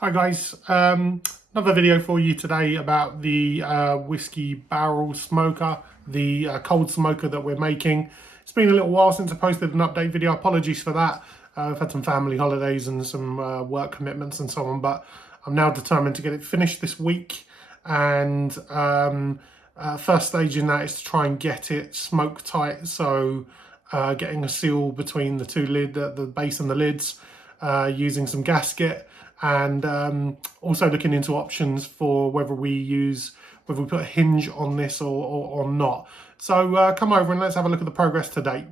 Hi guys, another video for you today about the whiskey barrel smoker, the cold smoker that we're making. It's been a little while since I posted an update video, apologies for that. I've had some family holidays and some work commitments and so on, but I'm now determined to get it finished this week. And first stage in that is to try and get it smoke tight, so getting a seal between the two the base and the lids, using some gasket, and also looking into options for whether we put a hinge on this or not. So come over and let's have a look at the progress to date.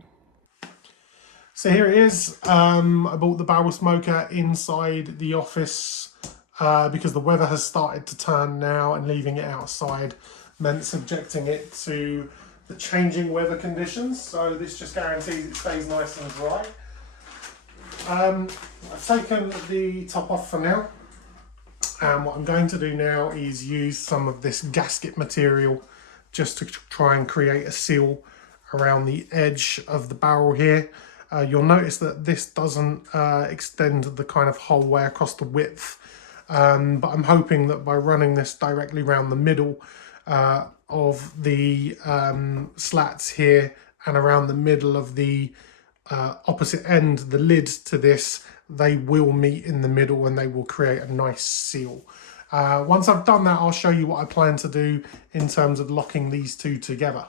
So here it is. I bought the barrel smoker inside the office because the weather has started to turn now, and leaving it outside meant subjecting it to the changing weather conditions. So this just guarantees it stays nice and dry. I've taken the top off for now, and what I'm going to do now is use some of this gasket material just to try and create a seal around the edge of the barrel here. You'll notice that this doesn't extend the kind of whole way across the width, but I'm hoping that by running this directly around the middle of the slats here and around the middle of the opposite end, the lid to this, they will meet in the middle and they will create a nice seal. Once I've done that, I'll show you what I plan to do in terms of locking these two together.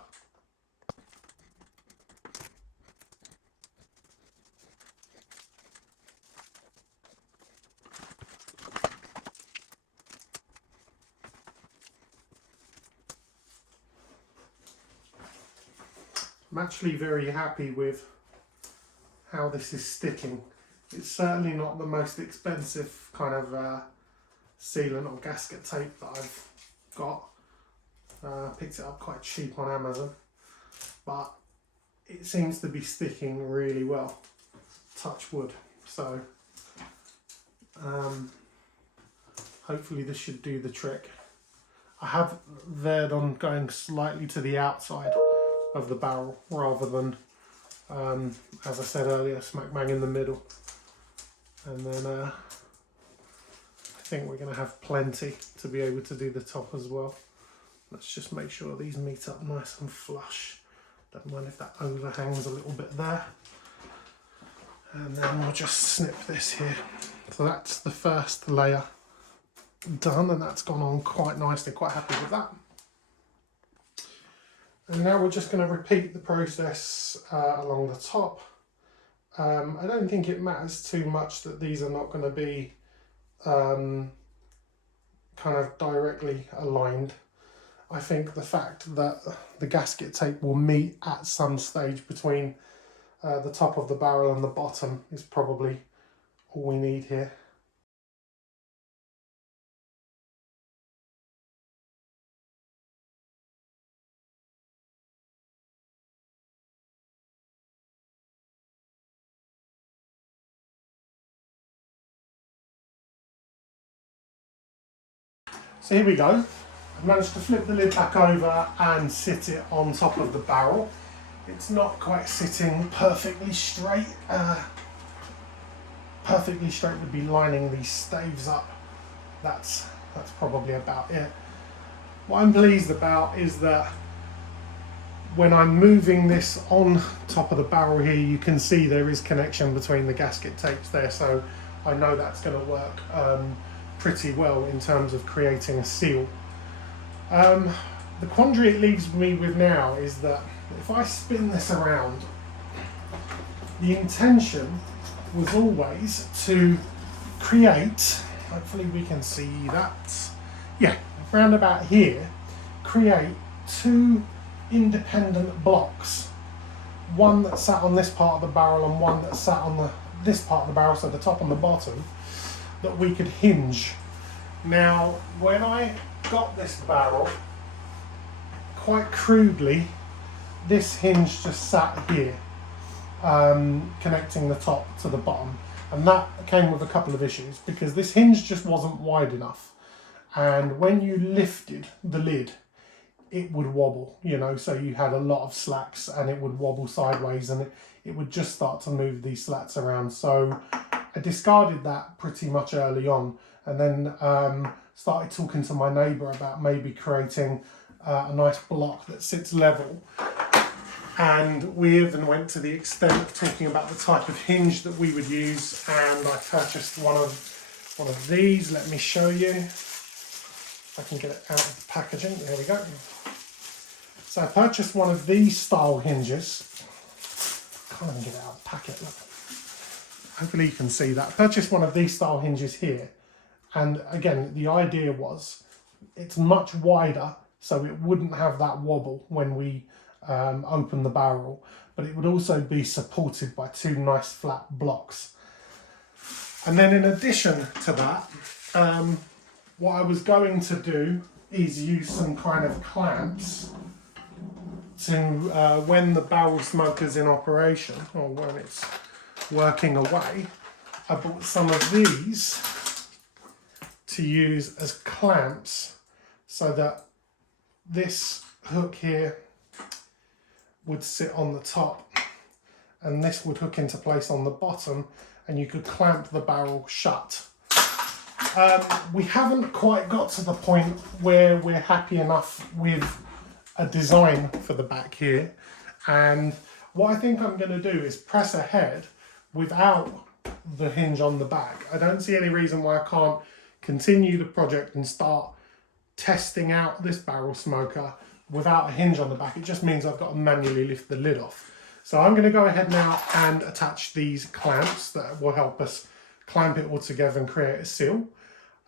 I'm actually very happy with how this is sticking. It's certainly not the most expensive kind of sealant or gasket tape that I've got. Picked it up quite cheap on Amazon, but it seems to be sticking really well. Touch wood. So hopefully this should do the trick. I have veered on going slightly to the outside of the barrel rather than, as I said earlier, smack bang in the middle. And then I think we're going to have plenty to be able to do the top as well. Let's just make sure these meet up nice and flush. Don't mind if that overhangs a little bit there. And then we'll just snip this here. So that's the first layer done, and that's gone on quite nicely, quite happy with that. And now we're just going to repeat the process along the top. I don't think it matters too much that these are not going to be kind of directly aligned. I think the fact that the gasket tape will meet at some stage between the top of the barrel and the bottom is probably all we need here. So here we go. I've managed to flip the lid back over and sit it on top of the barrel. It's not quite sitting perfectly straight. Perfectly straight would be lining these staves up. That's probably about it. What I'm pleased about is that when I'm moving this on top of the barrel here, you can see there is connection between the gasket tapes there, so I know that's going to work pretty well in terms of creating a seal. The quandary it leaves me with now is that if I spin this around, the intention was always to create, hopefully we can see that, yeah, around about here, create two independent blocks, one that sat on this part of the barrel and one that sat on this part of the barrel, so the top and the bottom, that we could hinge. Now, when I got this barrel, quite crudely, this hinge just sat here, connecting the top to the bottom, and that came with a couple of issues because this hinge just wasn't wide enough, and when you lifted the lid it would wobble, you know, so you had a lot of slats and it would wobble sideways and it would just start to move these slats around. So I discarded that pretty much early on, and then started talking to my neighbour about maybe creating a nice block that sits level. And we even went to the extent of talking about the type of hinge that we would use, and I purchased one of these. Let me show you. If I can get it out of the packaging. There we go. So I purchased one of these style hinges. Can't even get it out of the packet. Look. Hopefully you can see that. I purchased one of these style hinges here. And again, the idea was it's much wider, so it wouldn't have that wobble when we open the barrel, but it would also be supported by two nice flat blocks. And then in addition to that, what I was going to do is use some kind of clamps to, when the barrel smoker's in operation, or when it's working away, I bought some of these to use as clamps, so that this hook here would sit on the top and this would hook into place on the bottom, and you could clamp the barrel shut. We haven't quite got to the point where we're happy enough with a design for the back here, and what I think I'm going to do is press ahead without the hinge on the back. I don't see any reason why I can't continue the project and start testing out this barrel smoker without a hinge on the back. It just means I've got to manually lift the lid off. So I'm going to go ahead now and attach these clamps that will help us clamp it all together and create a seal.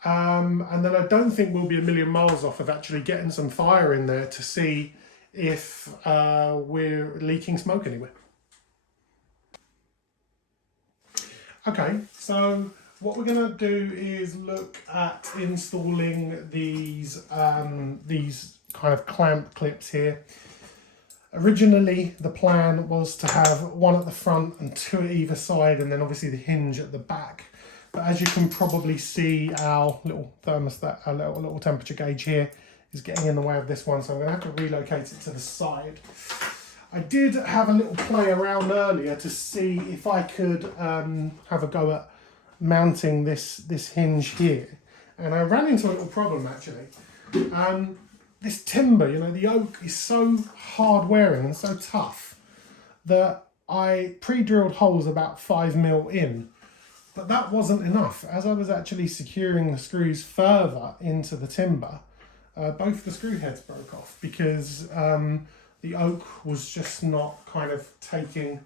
And then I don't think we'll be a million miles off of actually getting some fire in there to see if we're leaking smoke anywhere. Okay, so what we're going to do is look at installing these kind of clamp clips here. Originally, the plan was to have one at the front and two at either side, and then obviously the hinge at the back. But as you can probably see, our little thermostat, our little temperature gauge here is getting in the way of this one, so I'm going to have to relocate it to the side. I did have a little play around earlier to see if I could have a go at mounting this hinge here, and I ran into a little problem actually. This timber, you know, the oak is so hard wearing and so tough that I pre-drilled holes about 5mm in, but that wasn't enough. As I was actually securing the screws further into the timber, both the screw heads broke off because the oak was just not kind of taking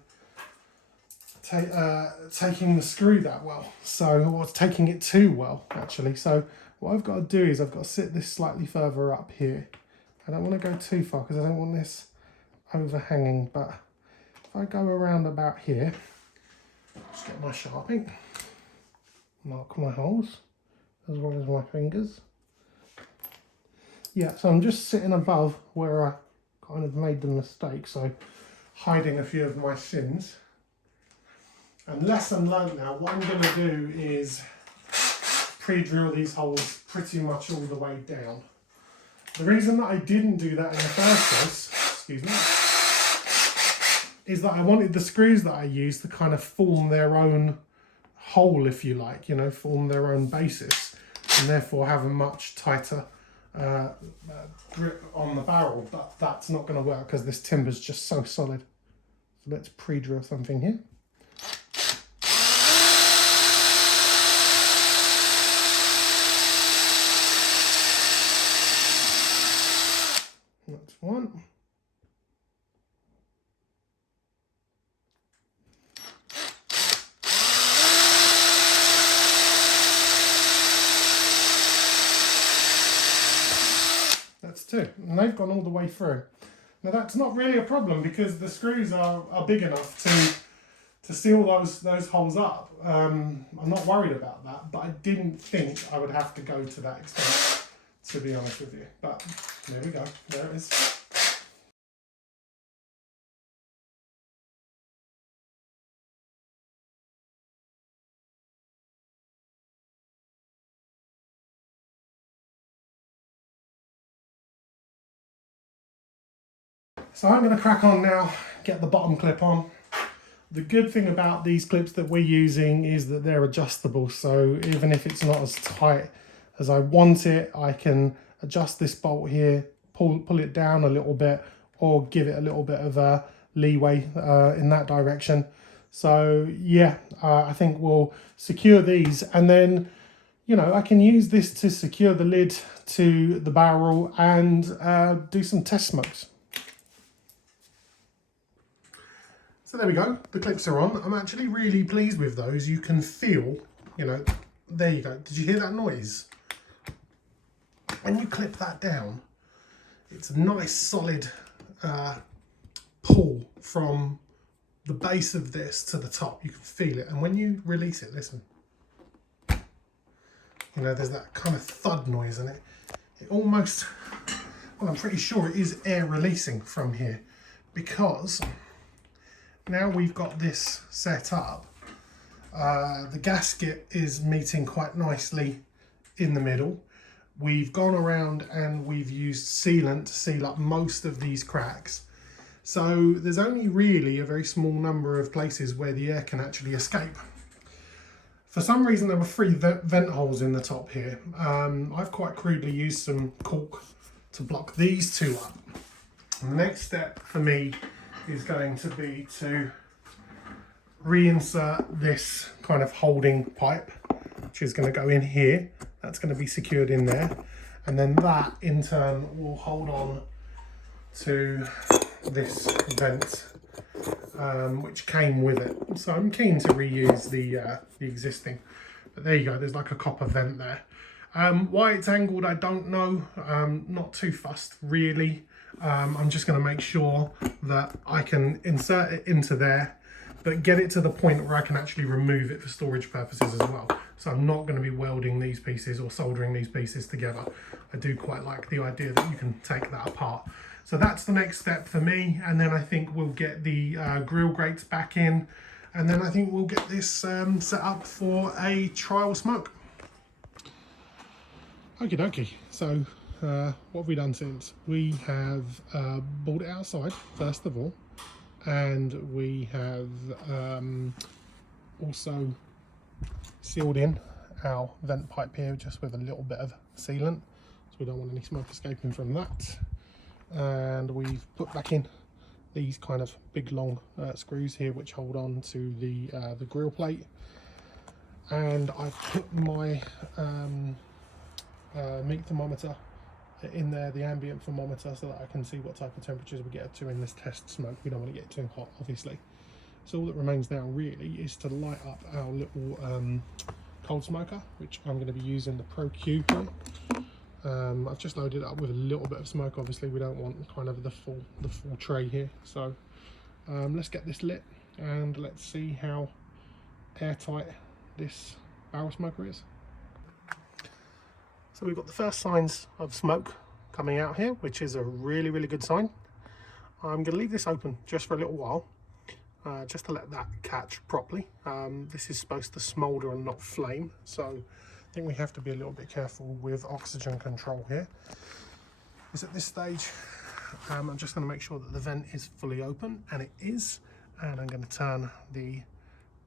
the screw that well, or taking it too well actually. So what I've got to do is I've got to sit this slightly further up here. I don't want to go too far because I don't want this overhanging, but if I go around about here, just get my Sharpie, mark my holes as well as my fingers. Yeah, so I'm just sitting above where I kind of made the mistake, so hiding a few of my sins. And lesson learned now, what I'm going to do is pre-drill these holes pretty much all the way down. The reason that I didn't do that in the first place, is that I wanted the screws that I used to kind of form their own hole, if you like, you know, form their own basis, and therefore have a much tighter grip on the barrel, but that's not going to work because this timber's just so solid. So let's pre-drill something here. That's one. That's two, and they've gone all the way through. Now that's not really a problem because the screws are big enough to seal those holes up. I'm not worried about that, but I didn't think I would have to go to that extent, to be honest with you. But there we go, there it is. So I'm going to crack on now, get the bottom clip on. The good thing about these clips that we're using is that they're adjustable, so even if it's not as tight as I want it, I can adjust this bolt here, pull it down a little bit, or give it a little bit of a leeway in that direction. So yeah, I think we'll secure these, and then, you know, I can use this to secure the lid to the barrel and do some test smokes. So there we go, the clips are on. I'm actually really pleased with those. You can feel, you know, there you go. Did you hear that noise? When you clip that down, it's a nice solid pull from the base of this to the top. You can feel it, and when you release it, listen, you know, there's that kind of thud noise, and it almost, well, I'm pretty sure it is air releasing from here, because now we've got this set up, the gasket is meeting quite nicely in the middle. We've gone around and we've used sealant to seal up most of these cracks. So there's only really a very small number of places where the air can actually escape. For some reason there were 3 vent holes in the top here. I've quite crudely used some caulk to block these 2 up. And the next step for me is going to be to reinsert this kind of holding pipe, which is going to go in here. That's going to be secured in there, and then that in turn will hold on to this vent, which came with it. So I'm keen to reuse the existing, but there you go, there's like a copper vent there. Why it's angled, I don't know. Not too fussed really. I'm just going to make sure that I can insert it into there, but get it to the point where I can actually remove it for storage purposes as well. So I'm not going to be welding these pieces or soldering these pieces together. I do quite like the idea that you can take that apart. So that's the next step for me, and then I think we'll get the grill grates back in, and then I think we'll get this set up for a trial smoke. Okie dokie, so what have we done since? We have brought it outside first of all, and we have also sealed in our vent pipe here just with a little bit of sealant, so we don't want any smoke escaping from that. And we've put back in these kind of big long screws here which hold on to the grill plate, and I've put my meat thermometer in there, the ambient thermometer, so that I can see what type of temperatures we get to in this test smoke. We don't want to get too hot, obviously. So all that remains now really is to light up our little cold smoker, which I'm going to be using the Pro Q here. I've just loaded it up with a little bit of smoke. Obviously we don't want kind of the full tray here, so let's get this lit and let's see how airtight this barrel smoker is. So we've got the first signs of smoke coming out here, which is a really good sign. I'm going to leave this open just for a little while, just to let that catch properly. This is supposed to smoulder and not flame, so I think we have to be a little bit careful with oxygen control here. Is at this stage, I'm just going to make sure that the vent is fully open, and it is, and I'm going to turn the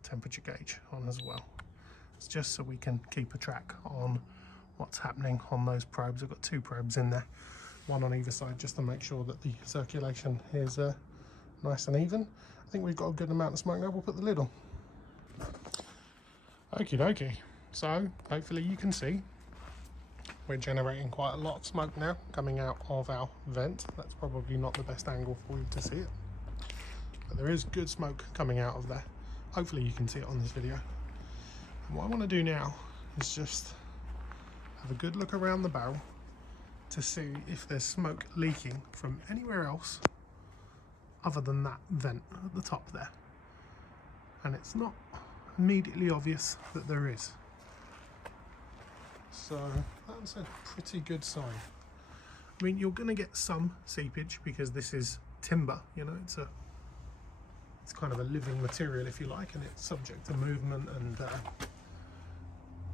temperature gauge on as well. It's just so we can keep a track on what's happening on those probes. I've got 2 probes in there, one on either side, just to make sure that the circulation is nice and even. I think we've got a good amount of smoke now. We'll put the lid on. Okie dokie. So hopefully you can see we're generating quite a lot of smoke now coming out of our vent. That's probably not the best angle for you to see it, but there is good smoke coming out of there. Hopefully you can see it on this video. And what I want to do now is just have a good look around the barrel to see if there's smoke leaking from anywhere else other than that vent at the top there. And it's not immediately obvious that there is. So that's a pretty good sign. I mean, you're going to get some seepage because this is timber, you know, it's kind of a living material if you like, and it's subject to movement and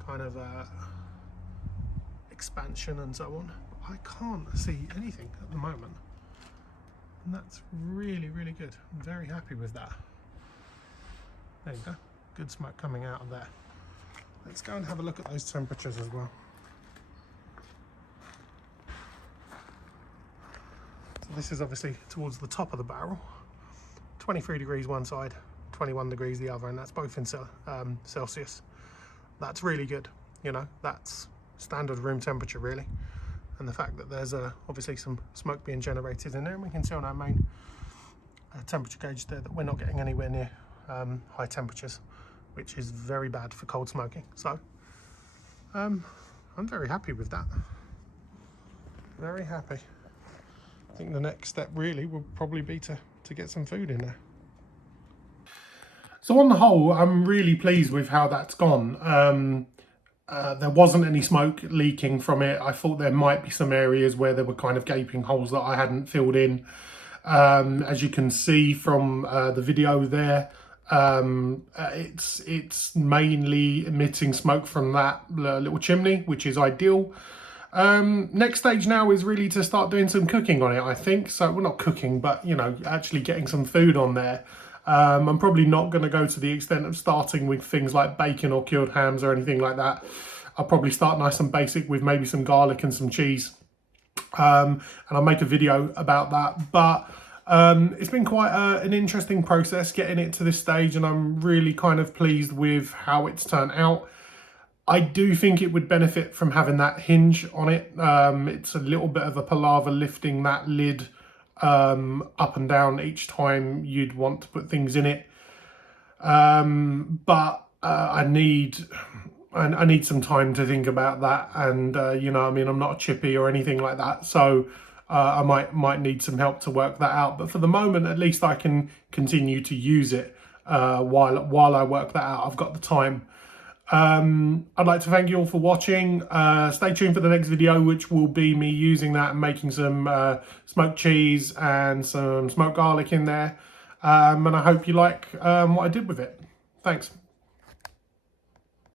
kind of expansion and so on. I can't see anything at the moment, and that's really good. I'm very happy with that. There you go, good smoke coming out of there. Let's go and have a look at those temperatures as well. So this is obviously towards the top of the barrel. 23 degrees one side, 21 degrees the other, and that's both in Celsius. That's really good, you know, that's standard room temperature really. And the fact that there's obviously some smoke being generated in there, and we can see on our main temperature gauge there that we're not getting anywhere near high temperatures, which is very bad for cold smoking. So I'm very happy with that. Very happy. I think the next step really will probably be to get some food in there. So on the whole, I'm really pleased with how that's gone. There wasn't any smoke leaking from it. I thought there might be some areas where there were kind of gaping holes that I hadn't filled in. As you can see from the video there, it's mainly emitting smoke from that little chimney, which is ideal. Next stage now is really to start doing some cooking on it, I think. So, well, not cooking, but, you know, actually getting some food on there. I'm probably not going to go to the extent of starting with things like bacon or cured hams or anything like that. I'll probably start nice and basic with maybe some garlic and some cheese. And I'll make a video about that. But it's been quite an interesting process getting it to this stage, and I'm really kind of pleased with how it's turned out. I do think it would benefit from having that hinge on it. It's a little bit of a palaver lifting that lid up and down each time you'd want to put things in it. But I need some time to think about that, and you know, I mean, I'm not a chippy or anything like that, so I might need some help to work that out. But for the moment, at least I can continue to use it while I work that out. I've got the time. I'd like to thank you all for watching. Stay tuned for the next video, which will be me using that and making some smoked cheese and some smoked garlic in there. And I hope you like what I did with it. Thanks.